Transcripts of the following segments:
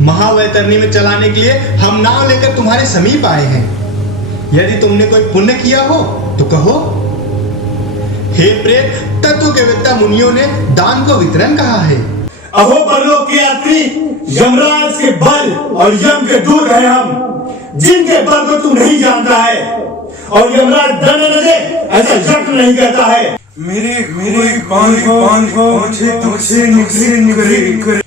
महावैतरणी में चलाने के लिए हम नाव लेकर तुम्हारे समीप आए हैं। यदि तुमने कोई पुण्य किया हो तो कहो। हे प्रेत, तत्व के वेत्ता मुनियों ने दान को वितरण कहा है। अहो परलोक के यात्री, यमराज के बल और यम के दूत हैं हम, जिनके बल को तू नहीं जानता है। और यमराज दंड न दे ऐसा यज्ञ नहीं कहता है। मेरे पांच तुझसे निकले।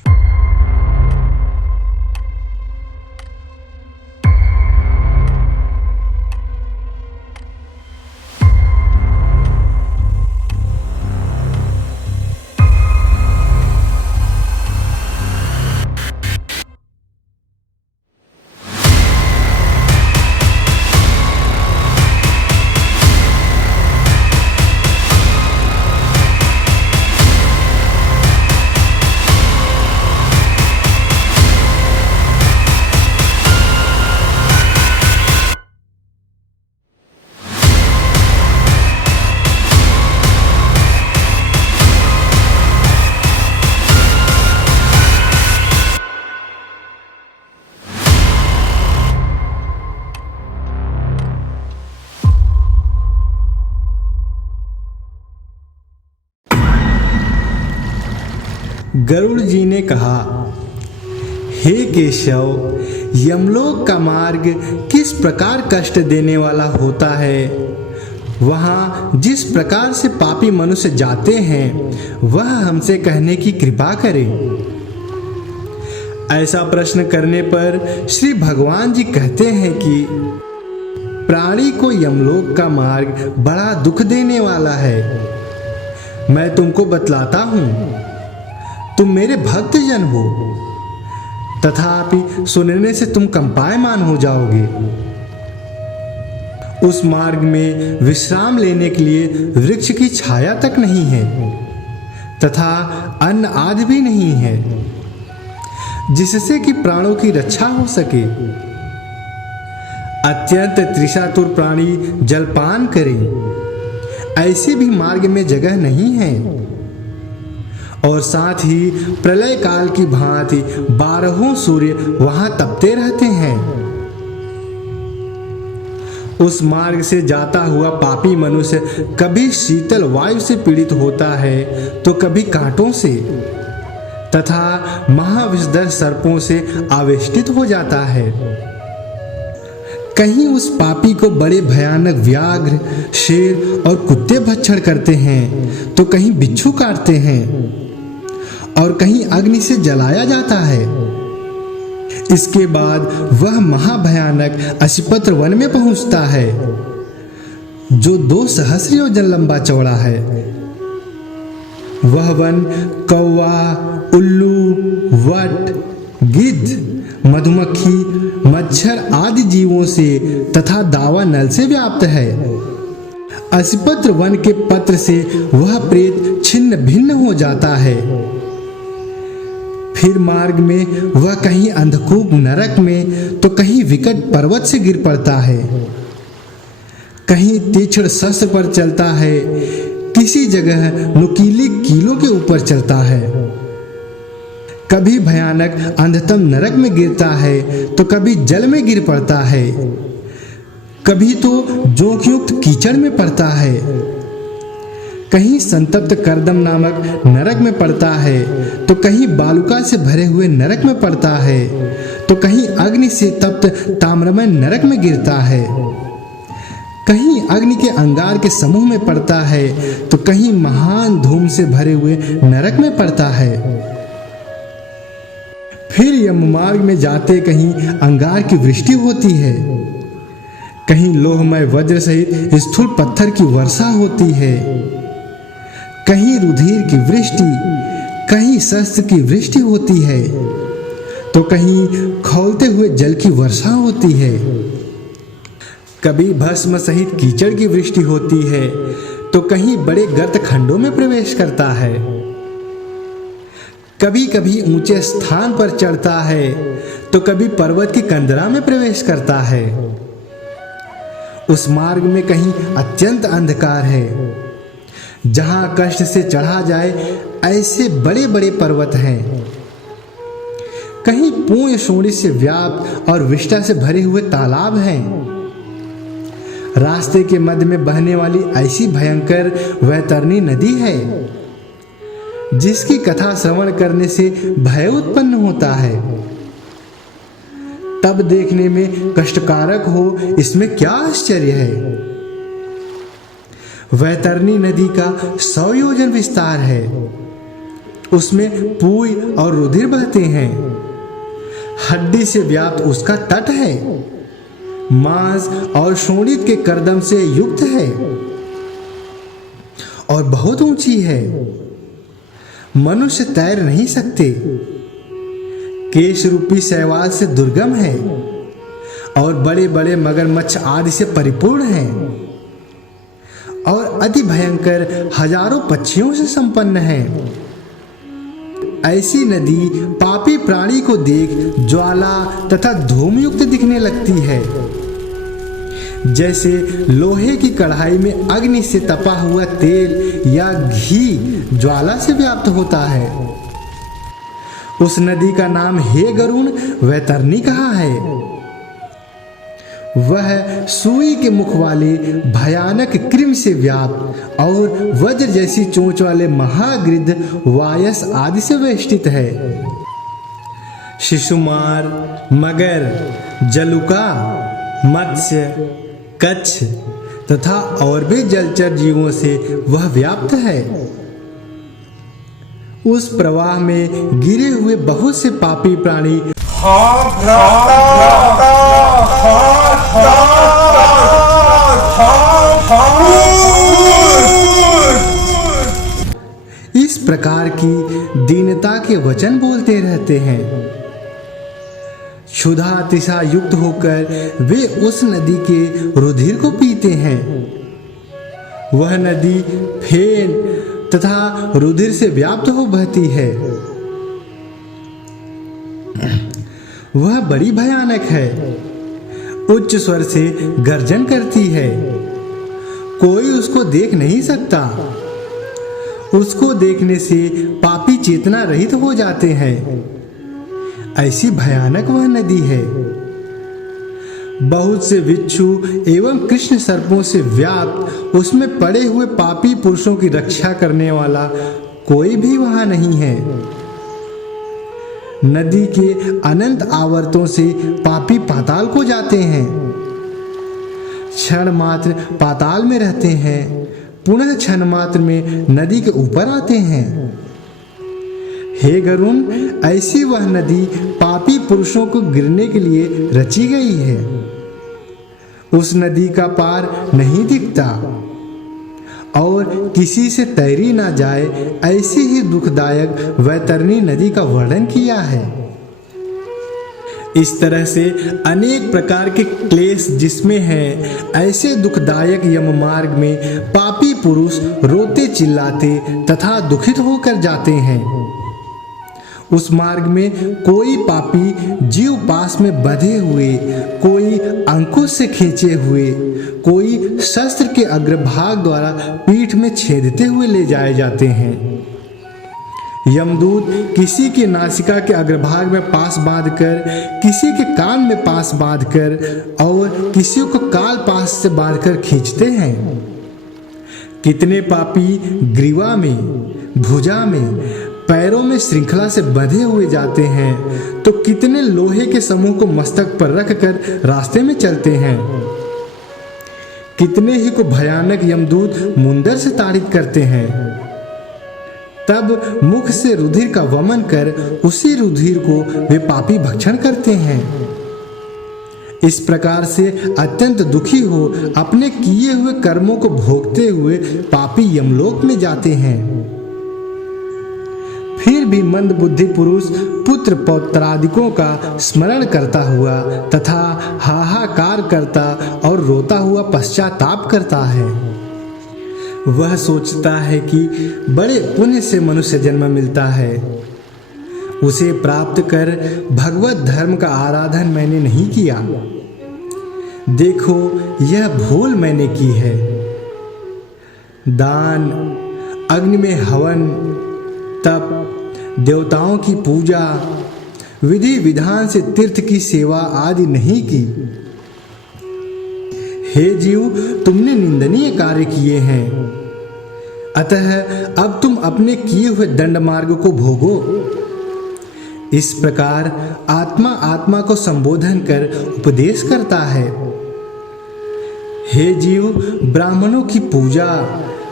गरुड़ जी ने कहा, हे केशव, यमलोक का मार्ग किस प्रकार कष्ट देने वाला होता है। वहाँ जिस प्रकार से पापी मनुष्य जाते हैं वह हमसे कहने की कृपा करें। ऐसा प्रश्न करने पर श्री भगवान जी कहते हैं कि प्राणी को यमलोक का मार्ग बड़ा दुख देने वाला है। मैं तुमको बतलाता हूँ, तुम मेरे भक्त जन हो, तथापि सुनने से तुम कंपायमान हो जाओगे। उस मार्ग में विश्राम लेने के लिए वृक्ष की छाया तक नहीं है तथा अन्न आदि भी नहीं है जिससे कि प्राणों की रक्षा हो सके। अत्यंत तृषातुर प्राणी जलपान करें, ऐसे भी मार्ग में जगह नहीं है। और साथ ही प्रलय काल की भांति 12 सूर्य वहां तपते रहते हैं। उस मार्ग से जाता हुआ पापी मनुष्य कभी शीतल वायु से पीड़ित होता है तो कभी कांटों से तथा महाविषधर सर्पों से आवेष्टित हो जाता है। कहीं उस पापी को बड़े भयानक व्याघ्र, शेर और कुत्ते भक्षण करते हैं तो कहीं बिच्छू काटते हैं और कहीं अग्नि से जलाया जाता है। इसके बाद वह महाभयानक असिपत्र वन में पहुंचता है जो 2 सहस्र योजन लंबा चौड़ा है। वह वन कौवा, उल्लू, वट, गिद्ध, मधुमक्खी, मच्छर आदि जीवों से तथा दावानल से व्याप्त है। असिपत्र वन के पत्र से वह प्रेत छिन्न भिन्न हो जाता है। फिर मार्ग में वह कहीं अंधकूप नरक में तो कहीं विकट पर्वत से गिर पड़ता है, कहीं तीक्ष्ण शस्त्र पर चलता है, किसी जगह नुकीले कीलों के ऊपर चलता है। कभी भयानक अंधतम नरक में गिरता है तो कभी जल में गिर पड़ता है, कभी तो जोंकयुक्त कीचड़ में पड़ता है, कहीं संतप्त कर्दम नामक नरक में पड़ता है तो कहीं बालुका से भरे हुए नरक में पड़ता है तो कहीं अग्नि से तप्त ताम्रमय नरक में गिरता है, कहीं अग्नि के अंगार के समूह में पड़ता है तो कहीं महान धूम से भरे हुए नरक में पड़ता है। फिर यम मार्ग में जाते कहीं अंगार की वृष्टि होती है, कहीं लोहमय वज्र सहित स्थूल पत्थर की वर्षा होती है, कहीं रुधिर की वृष्टि, कहीं शस्त्र की वृष्टि होती है तो कहीं खौलते हुए जल की वर्षा होती है। कभी भस्म सहित कीचड़ की वृष्टि होती है तो कहीं बड़े गर्त खंडों में प्रवेश करता है, कभी कभी ऊंचे स्थान पर चढ़ता है तो कभी पर्वत की कंदरा में प्रवेश करता है। उस मार्ग में कहीं अत्यंत अंधकार है। जहां कष्ट से चढ़ा जाए ऐसे बड़े बड़े पर्वत हैं। कहीं पूर्ण शोणी से व्याप्त और विष्टा से भरे हुए तालाब हैं। रास्ते के मध्य में बहने वाली ऐसी भयंकर वैतरणी नदी है जिसकी कथा श्रवण करने से भय उत्पन्न होता है। तब देखने में कष्टकारक हो, इसमें क्या आश्चर्य है। वैतरणी नदी का 100 योजन विस्तार है। उसमें पूय और रुधिर बहते हैं। हड्डी से व्याप्त उसका तट है। मांस और शोणित के करदम से युक्त है और बहुत ऊंची है। मनुष्य तैर नहीं सकते। केश रूपी शैवाल से दुर्गम है और बड़े बड़े मगरमच्छ आदि से परिपूर्ण है और अति भयंकर हजारों पक्षियों से संपन्न है। ऐसी नदी पापी प्राणी को देख ज्वाला तथा धूम युक्त दिखने लगती है, जैसे लोहे की कढ़ाई में अग्नि से तपा हुआ तेल या घी ज्वाला से व्याप्त होता है। उस नदी का नाम हे गरुण वैतरणी कहा है। वह सुई के मुख वाले भयानक कृमि से व्याप्त और वज्र जैसी चोंच वाले महागृद्ध वायस आदि से वेष्टित है। शिशुमार, मगर, जलुका, मत्स्य, कच्छ तथा और भी जलचर जीवों से वह व्याप्त है। उस प्रवाह में गिरे हुए बहुत से पापी प्राणी इस प्रकार की दीनता के वचन बोलते रहते हैं। क्षुधा अतिशा युक्त होकर वे उस नदी के रुधिर को पीते हैं। वह नदी फेन तथा रुधिर से व्याप्त हो बहती है। वह बड़ी भयानक है। उच्च स्वर से गर्जन करती है। कोई उसको देख नहीं सकता। उसको देखने से पापी चेतना रहित हो जाते हैं। ऐसी भयानक वह नदी है। बहुत से बिच्छू एवं कृष्ण सर्पों से व्याप्त उसमें पड़े हुए पापी पुरुषों की रक्षा करने वाला कोई भी वहां नहीं है। नदी के अनंत आवर्तों से पापी पाताल को जाते हैं। क्षण मात्र पाताल में रहते हैं, पुनः क्षण मात्र में नदी के ऊपर आते हैं। हे गरुण, ऐसी वह नदी पापी पुरुषों को गिरने के लिए रची गई है। उस नदी का पार नहीं दिखता और किसी से तैरी ना जाए, ऐसी ही दुखदायक वैतरणी नदी का वर्णन किया है। इस तरह से अनेक प्रकार के क्लेश जिसमें हैं, ऐसे दुखदायक यम मार्ग में पापी पुरुष रोते चिल्लाते तथा दुखित होकर जाते हैं। उस मार्ग में कोई पापी जीव पास में बंधे हुए, कोई अंकुश से खींचे हुए, कोई शस्त्र के अग्रभाग द्वारा पीठ में छेदते हुए ले जाए जाते हैं। यमदूत किसी की नासिका के अग्रभाग में पास बांधकर, किसी के कान में पास बांधकर और किसी को काल पास से बांधकर खींचते हैं। कितने पापी ग्रीवा में, भुजा में, पैरों में श्रृंखला से बंधे हुए जाते हैं, तो कितने लोहे के समूह को मस्तक पर रखकर रास्ते में चलते हैं। कितने ही को भयानक यमदूत मुंदर से ताड़ित करते हैं। तब मुख से रुधिर का वमन कर उसी रुधिर को वे पापी भक्षण करते हैं। इस प्रकार से अत्यंत दुखी हो अपने किए हुए कर्मों को भोगते हुए पापी यमलोक में जाते हैं। फिर भी मंद बुद्धि पुरुष पुत्र पौत्रादिकों का स्मरण करता हुआ तथा हाहाकार करता और रोता हुआ पश्चाताप करता है। वह सोचता है कि बड़े पुण्य से मनुष्य जन्म मिलता है। उसे प्राप्त कर भगवत धर्म का आराधन मैंने नहीं किया। देखो यह भूल मैंने की है। दान, अग्नि में हवन, तप, देवताओं की पूजा, विधि विधान से तीर्थ की सेवा आदि नहीं की। हे जीव, तुमने निंदनीय कार्य किए हैं, अतः अब तुम अपने किए हुए दंड मार्ग को भोगो। इस प्रकार आत्मा आत्मा को संबोधन कर उपदेश करता है। हे जीव, ब्राह्मणों की पूजा,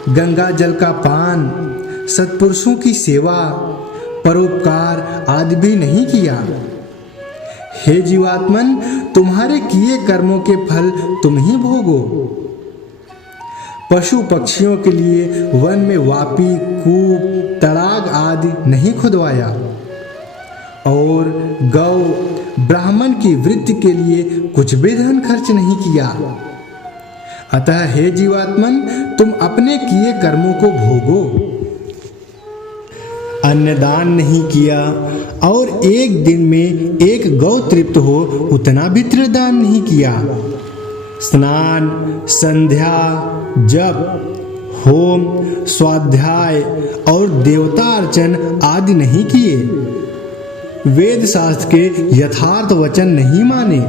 गंगा जल का पान, सत्पुरुषों की सेवा, परोपकार आदि भी नहीं किया। हे जीवात्मन, तुम्हारे किए कर्मों के फल तुम ही भोगो। पशु पक्षियों के लिए वन में वापी, कूप, तड़ाग आदि नहीं खुदवाया, और गौ, ब्राह्मण की वृत्ति के लिए कुछ भी धन खर्च नहीं किया। अतः हे जीवात्मन, तुम अपने किए कर्मों को भोगो। अन्नदान नहीं किया और एक दिन में एक गौ तृप्त हो उतना भी तृदान नहीं किया। स्नान, संध्या, जप, होम, स्वाध्याय और देवता अर्चन आदि नहीं किए। वेद शास्त्र के यथार्थ वचन नहीं माने,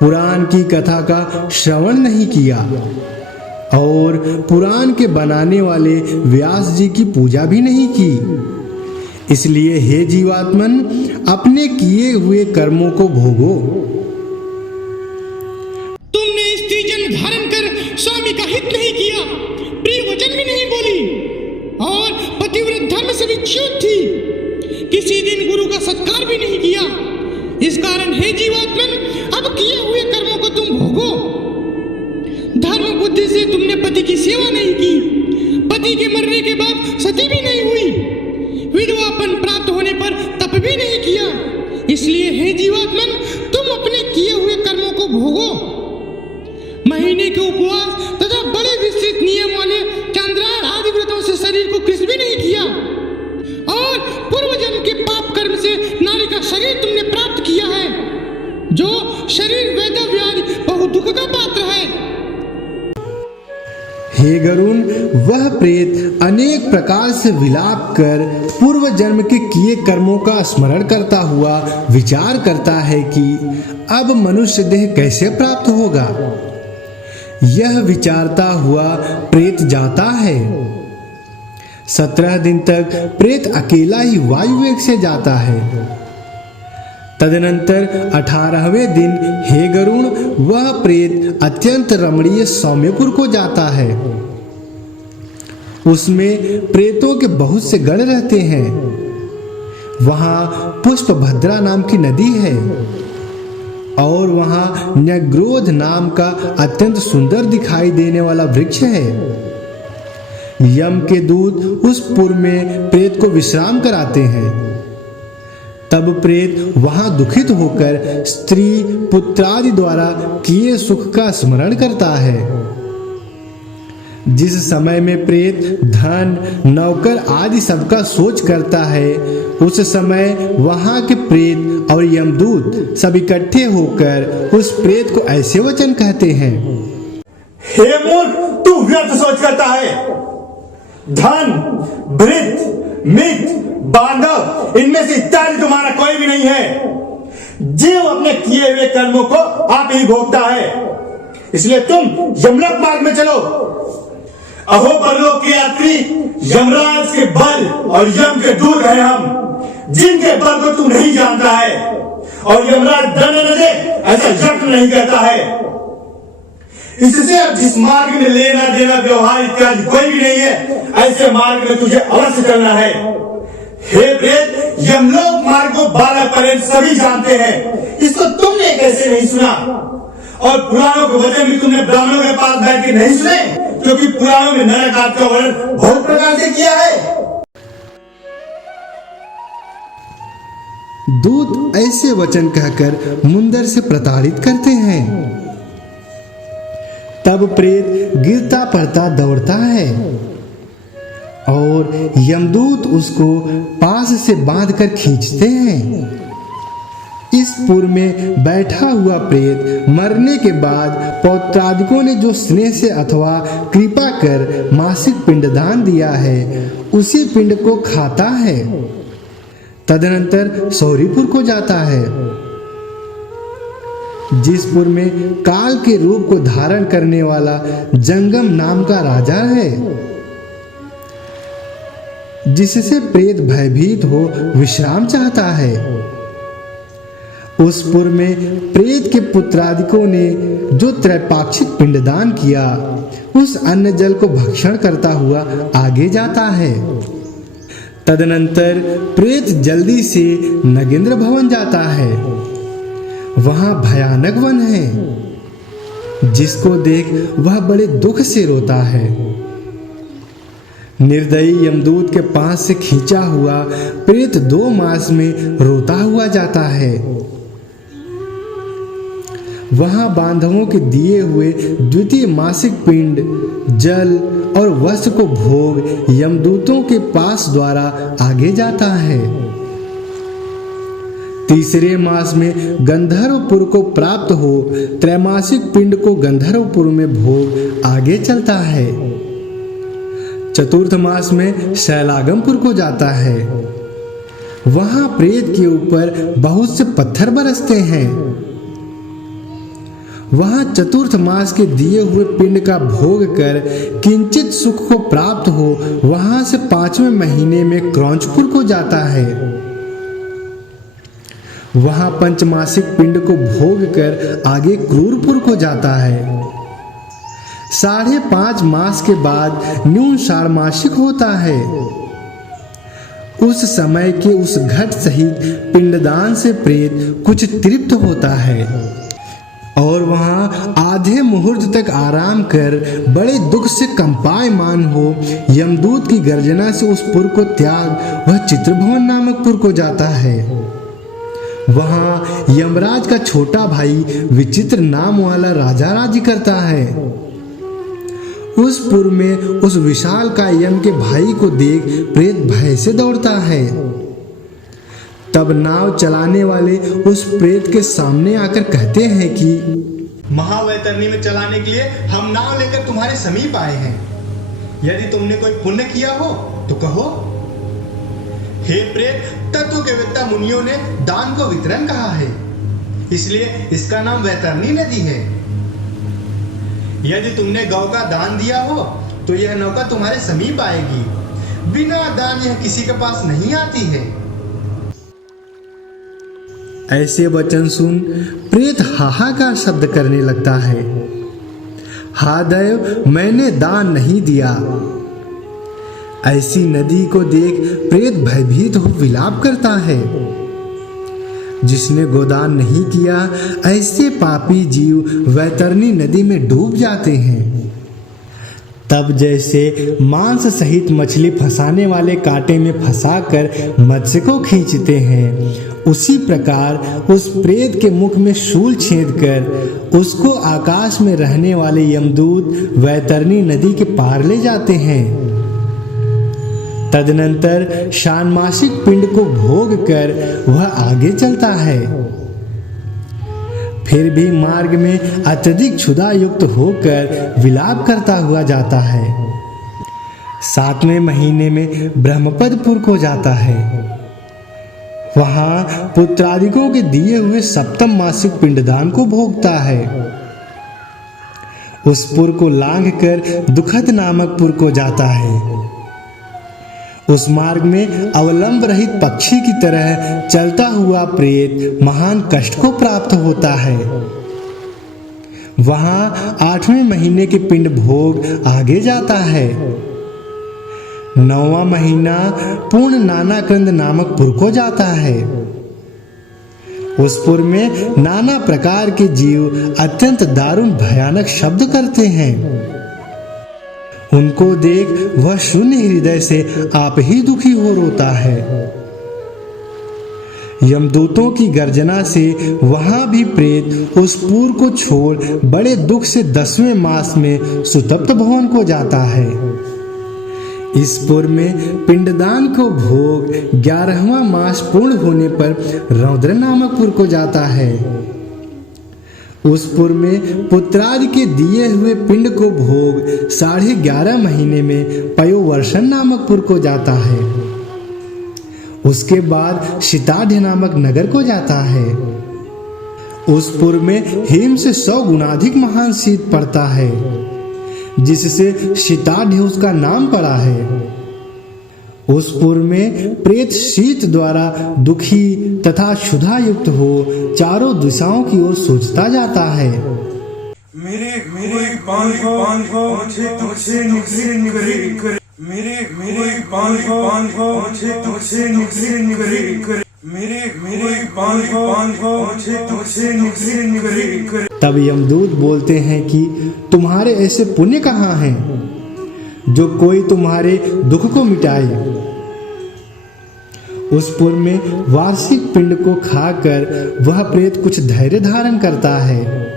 पुराण की कथा का श्रवण नहीं किया और पुराण के बनाने वाले व्यास जी की पूजा भी नहीं की। इसलिए हे जीवात्मन, अपने किए हुए कर्मों को भोगो। तुमने स्त्री जन्म धारण कर स्वामी का हित नहीं किया, प्रिय वचन भी नहीं बोली और पतिव्रत धर्म से विच्युत थी। किसी दिन गुरु का सत्कार भी नहीं किया। इस कारण हे जीवात्मन, अब किए हुए कर्मों को तुम भोगो। धर्म बुद्धि से तुमने पति की सेवा नहीं की, पति के मरने के बाद सती भी नहीं हुई, विधवापन प्राप्त होने पर तप भी नहीं किया। इसलिए हे जीवात्मन, तुम अपने किए हुए कर्मों को भोगो। महीने के उपवास तथा बड़े विस्तृत नियम वाले चंद्रायण आदि व्रतों से शरीर को कृष भी नहीं किया और पूर्व जन्म के पाप कर्म से नारी का शरीर तुमने प्राप्त किया है, जो शरीर वेदव्याधि बहु दुख का पात्र है। हे गरुण, वह प्रेत अनेक प्रकार से विलाप कर पूर्व जन्म के किए कर्मों का स्मरण करता हुआ विचार करता है कि अब मनुष्य देह कैसे प्राप्त होगा। यह विचारता हुआ प्रेत जाता है। 17 दिन तक प्रेत अकेला ही वायुवेग से जाता है। तदनंतर 18वें दिन हे गरुण, वह प्रेत अत्यंत रमणीय सौम्यपुर को जाता है। उसमें प्रेतों के बहुत से गण रहते हैं। वहां पुष्पभद्रा नाम की नदी है और वहां न्यग्रोध नाम का अत्यंत सुंदर दिखाई देने वाला वृक्ष है। यम के दूत उस पुर में प्रेत को विश्राम कराते हैं। तब प्रेत वहां दुखित होकर स्त्री पुत्रादि द्वारा किए सुख का स्मरण करता है। जिस समय में प्रेत धन, नौकर आदि सबका सोच करता है, उस समय वहां के प्रेत और यमदूत सब इकट्ठे होकर उस प्रेत को ऐसे वचन कहते हैं। हे मूर्ख, तू व्यर्थ सोच करता है। धन, भृत, मित्र, बांधव, इनमें से इत्यादि तुम्हारा कोई भी नहीं है। जीव अपने किए हुए कर्मों को आप ही भोगता है। इसलिए तुम यमलोक मार्ग में चलो। अहो परलोक के यात्री, यमराज के बल और यम के दूत हैं हम, जिनके बल को तू नहीं जानता है। और यमराज दंड न दे ऐसा यज्ञ नहीं करता है। इससे अब जिस मार्ग में लेना देना व्यवहार इत्यादि कोई भी नहीं है, ऐसे मार्ग में तुझे अवश्य चलना है। हे प्रेत, यमलोक मार्ग को 12 पर्यंत सभी जानते हैं, इसको तुमने कैसे नहीं सुना? और पुराणों के वचन भी तुमने ब्राह्मणों के पास बैठ के नहीं सुने, क्योंकि पुराणों में नरक आदि का वर्णन बहुत प्रकार से किया है। दूत ऐसे वचन कहकर मुंदर से प्रताड़ित करते हैं। तब प्रेत गिरता पड़ता दौड़ता है और यमदूत उसको पास से बांधकर खींचते हैं। इस पुर में बैठा हुआ प्रेत मरने के बाद पौत्रादिकों ने जो स्नेह से अथवा कृपा कर मासिक पिंडदान दिया है उसी पिंड को खाता है। तदनंतर सौरीपुर को जाता है, जिस पुर में काल के रूप को धारण करने वाला जंगम नाम का राजा है, जिससे प्रेत भयभीत हो विश्राम चाहता है। उस पुर में प्रेत के पुत्रादिकों ने जो त्रैपाक्षिक पिंडदान किया उस अन्न जल को भक्षण करता हुआ आगे जाता है। तदनंतर प्रेत जल्दी से नगेंद्र भवन जाता है। वहां भयानक वन है, जिसको देख वह बड़े दुख से रोता है। निर्दयी यमदूत के पास से खींचा हुआ प्रेत 2 मास में रोता हुआ जाता है। वहां बांधवों के दिए हुए द्वितीय मासिक पिंड, जल और वस्त्र को भोग यमदूतों के पास द्वारा आगे जाता है। तीसरे मास में गंधर्वपुर को प्राप्त हो त्रैमासिक पिंड को गंधर्वपुर में भोग आगे चलता है। चतुर्थ मास में शैलागमपुर को जाता है। वहां प्रेत के ऊपर बहुत से पत्थर बरसते हैं। वहां चतुर्थ मास के दिए हुए पिंड का भोग कर किंचित सुख को प्राप्त हो वहां से 5वें महीने में क्रौंचपुर को जाता है। वहां पंचमासिक पिंड को भोग कर आगे क्रूरपुर को जाता है। 5.5 मास के बाद न्यून षाण्मासिक होता है। उस समय के उस घट सहित पिंडदान से प्रेत कुछ तृप्त होता है और वहां आधे मुहूर्त तक आराम कर बड़े दुख से कंपायमान हो यमदूत की गर्जना से उस पुर को त्याग वह चित्रभुवन नामक पुर को जाता है। वहां यमराज का छोटा भाई विचित्र नाम वाला राजा राज्य करता है। उस पुर में उस विशाल का यम के भाई को देख प्रेत भय से दौड़ता है। तब नाव चलाने वाले उस प्रेत के सामने आकर कहते हैं कि महावैतरणी में चलाने के लिए हम नाव लेकर तुम्हारे समीप आए हैं। यदि तुमने कोई पुण्य किया हो तो कहो। हे प्रेत, तत्व के वेत्ता मुनियों ने दान को वितरण कहा है, इसलिए इसका नाम वैतरणी नदी है। यदि तुमने गौ का दान दिया हो तो यह नौका तुम्हारे समीप आएगी। बिना दान यह किसी के पास नहीं आती है। ऐसे वचन सुन प्रेत हाहाकार शब्द करने लगता है। हा दैव, मैंने दान नहीं दिया। ऐसी नदी को देख प्रेत भयभीत हो विलाप करता है। जिसने गोदान नहीं किया ऐसे पापी जीव वैतरणी नदी में डूब जाते हैं। तब जैसे मांस सहित मछली फंसाने वाले कांटे में फंसाकर मत्स्य को खींचते हैं, उसी प्रकार उस प्रेत के मुख में शूल छेद कर उसको आकाश में रहने वाले यमदूत वैतरणी नदी के पार ले जाते हैं। तदनंतर षाण्मासिक पिंड को भोग कर वह आगे चलता है। फिर भी मार्ग में अत्यधिक क्षुधा युक्त होकर विलाप करता हुआ जाता है। 7वें महीने में ब्रह्मपदपुर को जाता है। वहां पुत्रादिकों के दिए हुए 7म मासिक पिंडदान को भोगता है। उस पुर को लांघ कर दुखद नामक पुर को जाता है। उस मार्ग में अवलंब रहित पक्षी की तरह चलता हुआ प्रेत महान कष्ट को प्राप्त होता है। वहां 8वें महीने के पिंड भोग आगे जाता है। 9वां महीना पूर्ण नानाकृंद नामक पुर को जाता है। उस पुर में नाना प्रकार के जीव अत्यंत दारुण भयानक शब्द करते हैं। उनको देख वह शून्य हृदय से आप ही दुखी हो रोता है। यमदूतों की गर्जना से वहां भी प्रेत उस पुर को छोड़ बड़े दुख से 10वें मास में सुतप्त भवन को जाता है। इस पुर में पिंडदान को भोग 11वां मास पूर्ण होने पर रौद्र नामक पुर को जाता है। उस पुर में पुत्रादि के दिए हुए पिंड को भोग 11.5 महीने में पयोवर्षण नामक पुर को जाता है। उसके बाद शिताढ़ नामक नगर को जाता है। उस पुर में हेम से 100 गुणाधिक महान शीत पड़ता है, जिससे शिताढ़ उसका नाम पड़ा है। उस पुर में प्रेत शीत द्वारा दुखी तथा क्षुधा युक्त हो चारों दिशाओं की ओर सोचता जाता है। मेरे पांचे तुझसे निकरे मेरे पांचे तुझसे निकरे मेरे पांचे तुझसे निकरे। तब यमदूत बोलते हैं कि तुम्हारे ऐसे पुण्य कहाँ हैं जो कोई तुम्हारे दुख को मिटाए। उस पुर में वार्षिक पिंड को खाकर वह प्रेत कुछ धैर्य धारण करता है।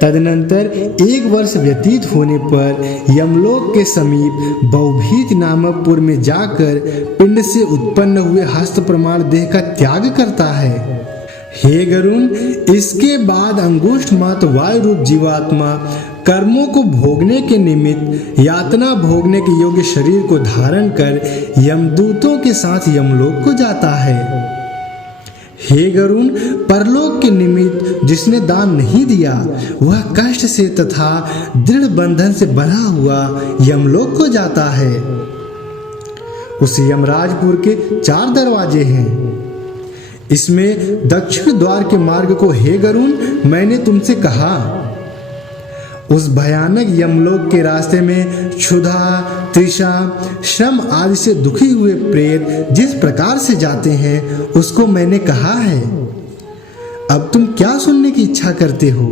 तदनंतर 1 वर्ष व्यतीत होने पर यमलोक के समीप बहुभीत नामक पुर में जाकर पिंड से उत्पन्न हुए हस्त प्रमाण देह का त्याग करता है। हे गरुण, इसके बाद अंगुष्ठ मात्र वायु रूप जीवात्मा कर्मों को भोगने के निमित्त यातना भोगने के योग्य शरीर को धारण कर यमदूतों के साथ यमलोक को जाता है। हे गरुण, परलोक के निमित्त जिसने दान नहीं दिया वह कष्ट से तथा दृढ़ बंधन से बंधा हुआ यमलोक को जाता है। उस यमराजपुर के 4 दरवाजे हैं। इसमें दक्षिण द्वार के मार्ग को हे गरुण मैंने तुमसे कहा। उस भयानक यमलोक के रास्ते में क्षुधा, तृषा, श्रम आदि से दुखी हुए प्रेत जिस प्रकार से जाते हैं उसको मैंने कहा है। अब तुम क्या सुनने की इच्छा करते हो?